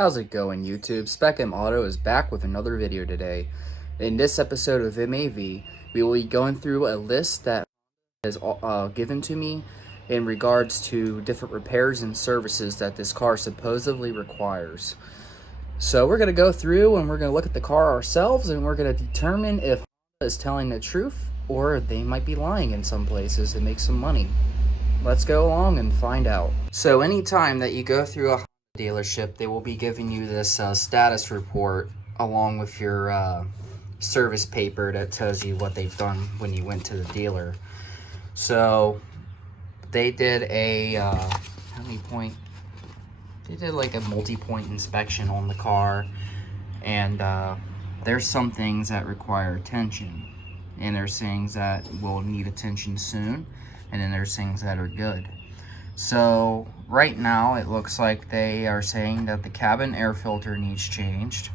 How's it going, YouTube? Spec M Auto is back with another video today. In this episode of M.A.V, we will be going through a list that is given to me in regards to different repairs and services that this car supposedly requires. So we're going to go through and we're going to look at the car ourselves and we're going to determine if Honda is telling the truth or they might be lying in some places to make some money. Let's go along and find out. So anytime that you go through a dealership, they will be giving you this status report along with your service paper that tells you what they've done when you went to the dealer. So they did a they did like a multi-point inspection on the car, and there's some things that require attention, and there's things that will need attention soon, and then there's things that are good. So right now it looks like they are saying that the cabin air filter needs changed.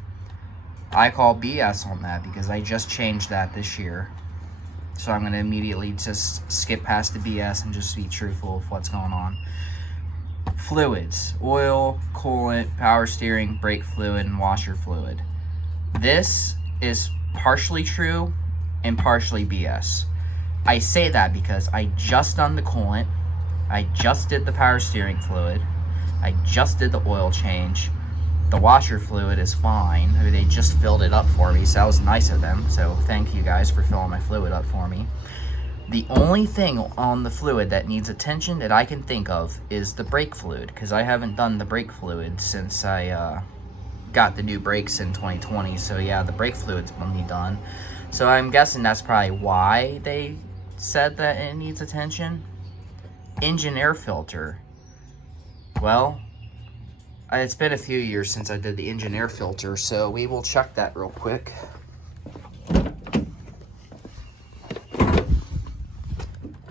I call BS on that because I just changed that this year. So I'm going to immediately just skip past the BS and just be truthful with what's going on. Fluids: oil, coolant, power steering, brake fluid, and washer fluid. This is partially true and partially BS. I say that because I just done the coolant, I just did the power steering fluid, I just did the oil change. The washer fluid is fine. I mean, they just filled it up for me, so that was nice of them. So thank you guys for filling my fluid up for me. The only thing on the fluid that needs attention that I can think of is the brake fluid, because I haven't done the brake fluid since I got the new brakes in 2020. So yeah, the brake fluid's gonna be done. So I'm guessing that's probably why they said that it needs attention. Engine air filter. Well, it's been a few years since I did the engine air filter, so we will check that real quick.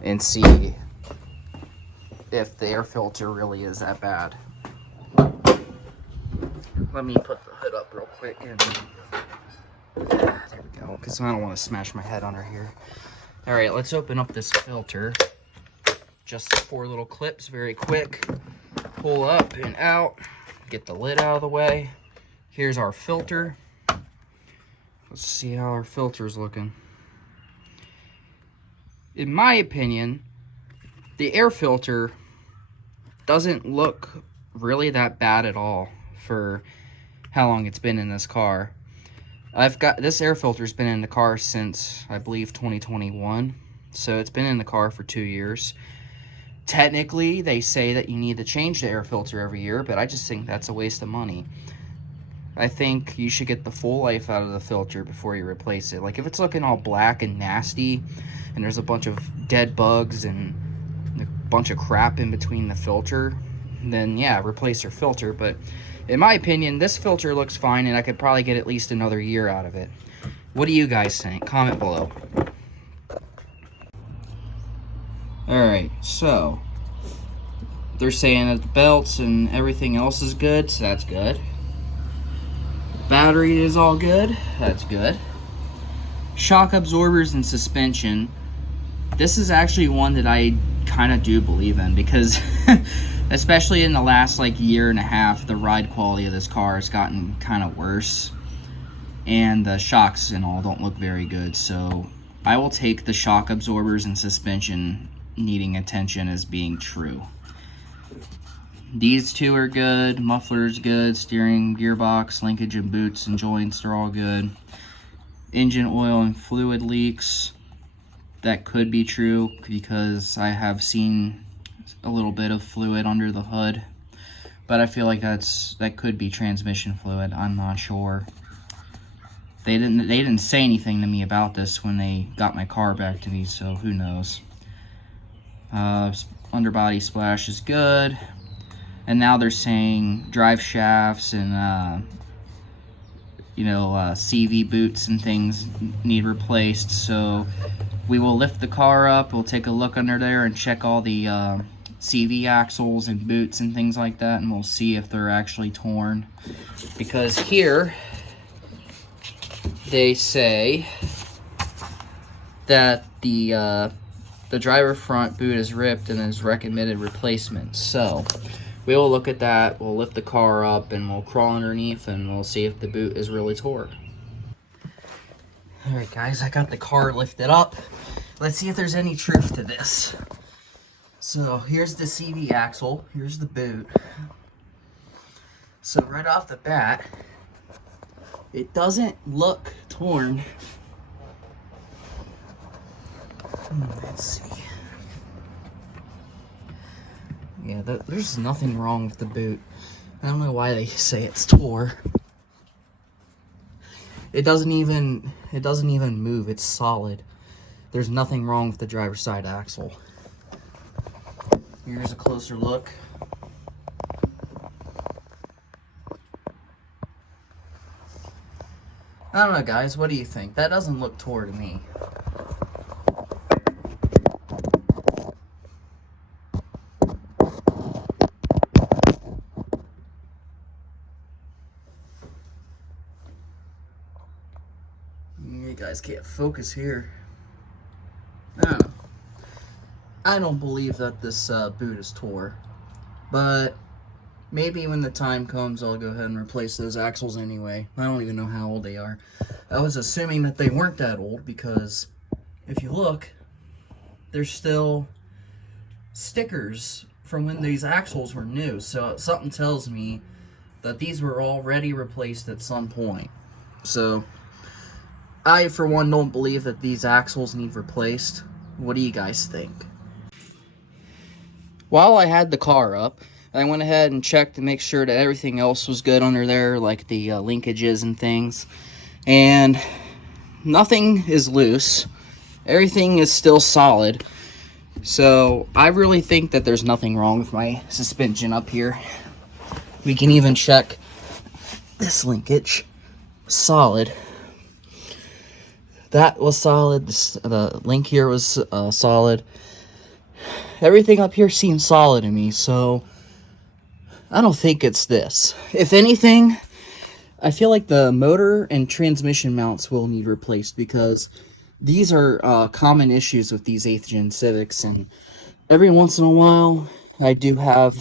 And see if the air filter really is that bad. Let me put the hood up real quick and there we go, because I don't want to smash my head under here. Alright, let's open up this filter. Just 4 little clips, very quick. Pull up and out. Get the lid out of the way. Here's our filter. Let's see how our filter's looking. In my opinion, the air filter doesn't look really that bad at all for how long it's been in this car. I've got this air filter's been in the car since I believe 2021, so it's been in the car for 2 years. Technically, they say that you need to change the air filter every year, but I just think that's a waste of money. I think you should get the full life out of the filter before you replace it. Like, if it's looking all black and nasty, and there's a bunch of dead bugs and a bunch of crap in between the filter, then yeah, replace your filter. But in my opinion, this filter looks fine, and I could probably get at least another year out of it. What do you guys think? Comment below. Alright, so they're saying that the belts and everything else is good, so that's good. Battery is all good, that's good. Shock absorbers and suspension. This is actually one that I kind of do believe in, because especially in the last like year and a half, the ride quality of this car has gotten kind of worse, and the shocks and all don't look very good. So I will take the shock absorbers and suspension needing attention as being true. These two are good. Muffler's good. Steering, gearbox, linkage, and boots and joints, they're all good. Engine oil and fluid leaks. That could be true because I have seen a little bit of fluid under the hood, but I feel like that could be transmission fluid. I'm not sure. They didn't say anything to me about this when they got my car back to me, so who knows. Underbody splash is good, and now they're saying drive shafts and CV boots and things need replaced. So we will lift the car up, we'll take a look under there and check all the CV axles and boots and things like that, and we'll see if they're actually torn, because here they say that the driver front boot is ripped and is recommended replacement. So we'll look at that, we'll lift the car up, and we'll crawl underneath, and we'll see if the boot is really tore. Alright guys, I got the car lifted up. Let's see if there's any truth to this. So here's the CV axle, here's the boot. So right off the bat, it doesn't look torn. Let's see. Yeah, there's nothing wrong with the boot. I don't know why they say it's tore. It doesn't even move. It's solid. There's nothing wrong with the driver's side axle. Here's a closer look. I don't know, guys. What do you think? That doesn't look tore to me. You guys can't focus here. I don't believe that this boot is tore, but maybe when the time comes, I'll go ahead and replace those axles anyway. I don't even know how old they are. I was assuming that they weren't that old because if you look, there's still stickers from when these axles were new. So something tells me that these were already replaced at some point. So I, for one, don't believe that these axles need replaced. What do you guys think? While I had the car up, I went ahead and checked to make sure that everything else was good under there, like the linkages and things. And nothing is loose. Everything is still solid. So I really think that there's nothing wrong with my suspension up here. We can even check this linkage. Solid. That was solid. The link here was solid. Everything up here seems solid to me, so I don't think it's this. If anything, I feel like the motor and transmission mounts will need replaced because these are common issues with these 8th gen Civics, and every once in a while I do have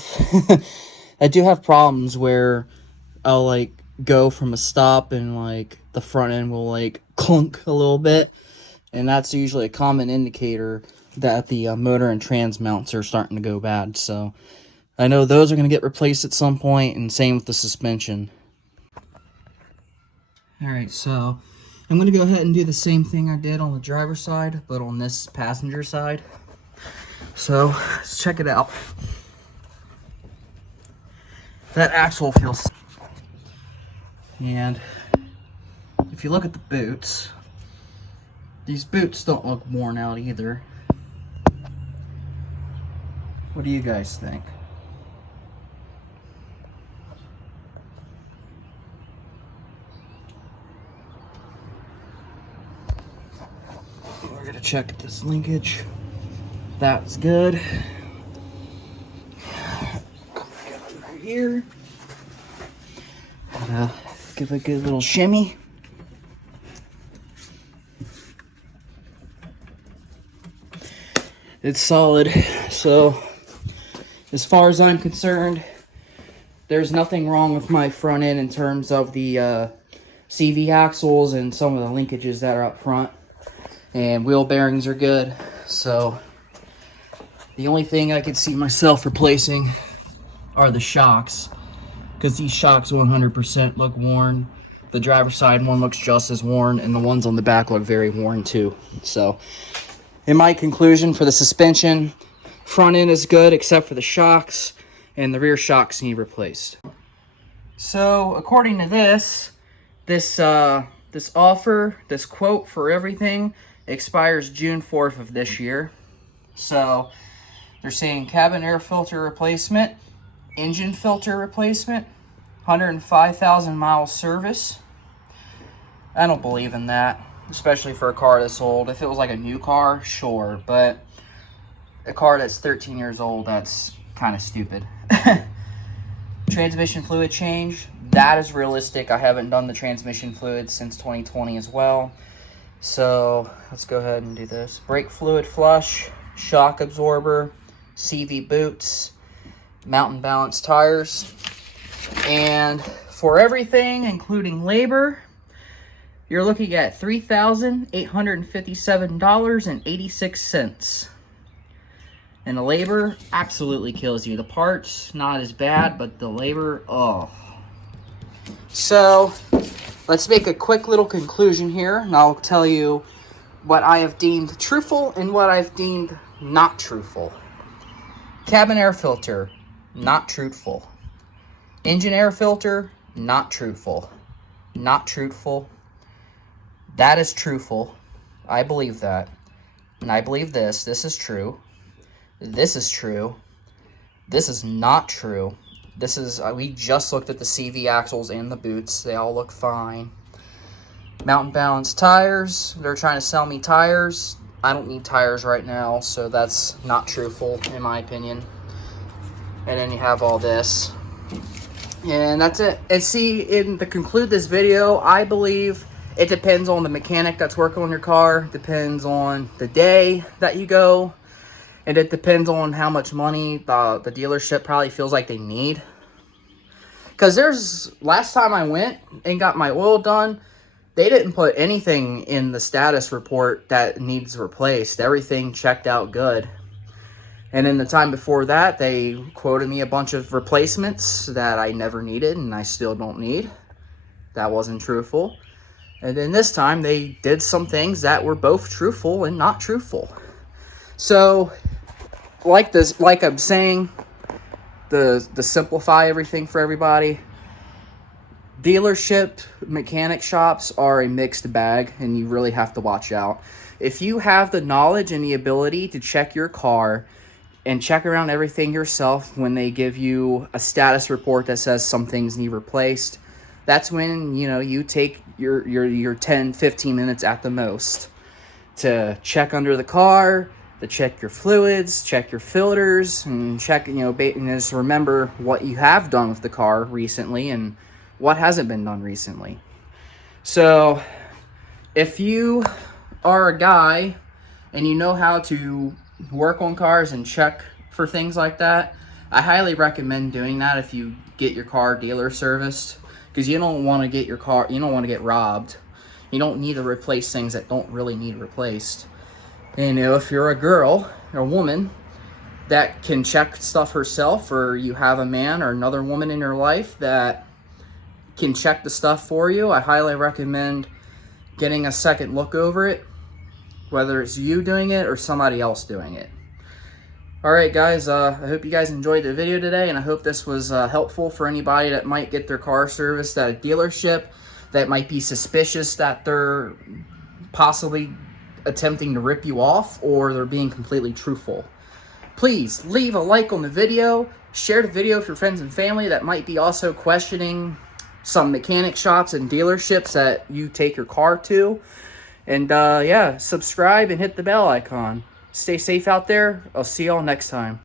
I do have problems where I'll like go from a stop and like the front end will like clunk a little bit, and that's usually a common indicator that the motor and trans mounts are starting to go bad. So I know those are going to get replaced at some point, and same with the suspension. Alright, so I'm going to go ahead and do the same thing I did on the driver's side, but on this passenger side. So let's check it out. That axle feels... And if you look at the boots, these boots don't look worn out either. What do you guys think? We're gonna check this linkage. That's good. Come back up through here. Give it a good little shimmy. It's solid. So as far as I'm concerned, there's nothing wrong with my front end in terms of the CV axles and some of the linkages that are up front. And wheel bearings are good. So the only thing I could see myself replacing are the shocks, because these shocks 100% look worn. The driver's side one looks just as worn, and the ones on the back look very worn too. So in my conclusion for the suspension, front end is good except for the shocks, and the rear shocks need replaced. So according to this offer, this quote for everything expires June 4th of this year. So they're saying cabin air filter replacement, engine filter replacement, 105,000 mile service. I don't believe in that, especially for a car this old. If it was like a new car, sure, but a car that's 13 years old, that's kind of stupid. Transmission fluid change, that is realistic. I haven't done the transmission fluid since 2020 as well. So let's go ahead and do this. Brake fluid flush, shock absorber, CV boots, Mountain Balance tires. And for everything, including labor, you're looking at $3,857.86. And the labor absolutely kills you. The parts, not as bad, but the labor, oh. So, let's make a quick little conclusion here, and I'll tell you what I have deemed truthful and what I've deemed not truthful. Cabin air filter, not truthful. Engine air filter, not truthful. Not truthful. That is truthful. I believe that. And I believe this. This is true. This is true. This is not true. This is, we just looked at the CV axles and the boots. They all look fine. Mountain Balance tires. They're trying to sell me tires. I don't need tires right now, so that's not truthful in my opinion. And then you have all this. And that's it. And see, to conclude this video, I believe it depends on the mechanic that's working on your car. Depends on the day that you go. And it depends on how much money the dealership probably feels like they need. Because last time I went and got my oil done, they didn't put anything in the status report that needs replaced. Everything checked out good. And in the time before that, they quoted me a bunch of replacements that I never needed and I still don't need. That wasn't truthful. And then this time, they did some things that were both truthful and not truthful. So, like I'm saying, to simplify everything for everybody, dealership mechanic shops are a mixed bag, and you really have to watch out. If you have the knowledge and the ability to check your car and check around everything yourself when they give you a status report that says some things need replaced, that's when, you know, you take your 10, 15 minutes at the most to check under the car, to check your fluids, check your filters, and check, you know, and just remember what you have done with the car recently and what hasn't been done recently. So, if you are a guy and you know how to work on cars and check for things like that, I highly recommend doing that if you get your car dealer serviced, because you don't want to get your car, you don't want to get robbed. You don't need to replace things that don't really need replaced. And if you're a girl or a woman that can check stuff herself, or you have a man or another woman in your life that can check the stuff for you, I highly recommend getting a second look over it, whether it's you doing it or somebody else doing it. Alright guys, I hope you guys enjoyed the video today, and I hope this was helpful for anybody that might get their car serviced at a dealership that might be suspicious that they're possibly attempting to rip you off or they're being completely truthful. Please leave a like on the video, share the video with your friends and family that might be also questioning some mechanic shops and dealerships that you take your car to. And yeah, subscribe and hit the bell icon. Stay safe out there. I'll see y'all next time.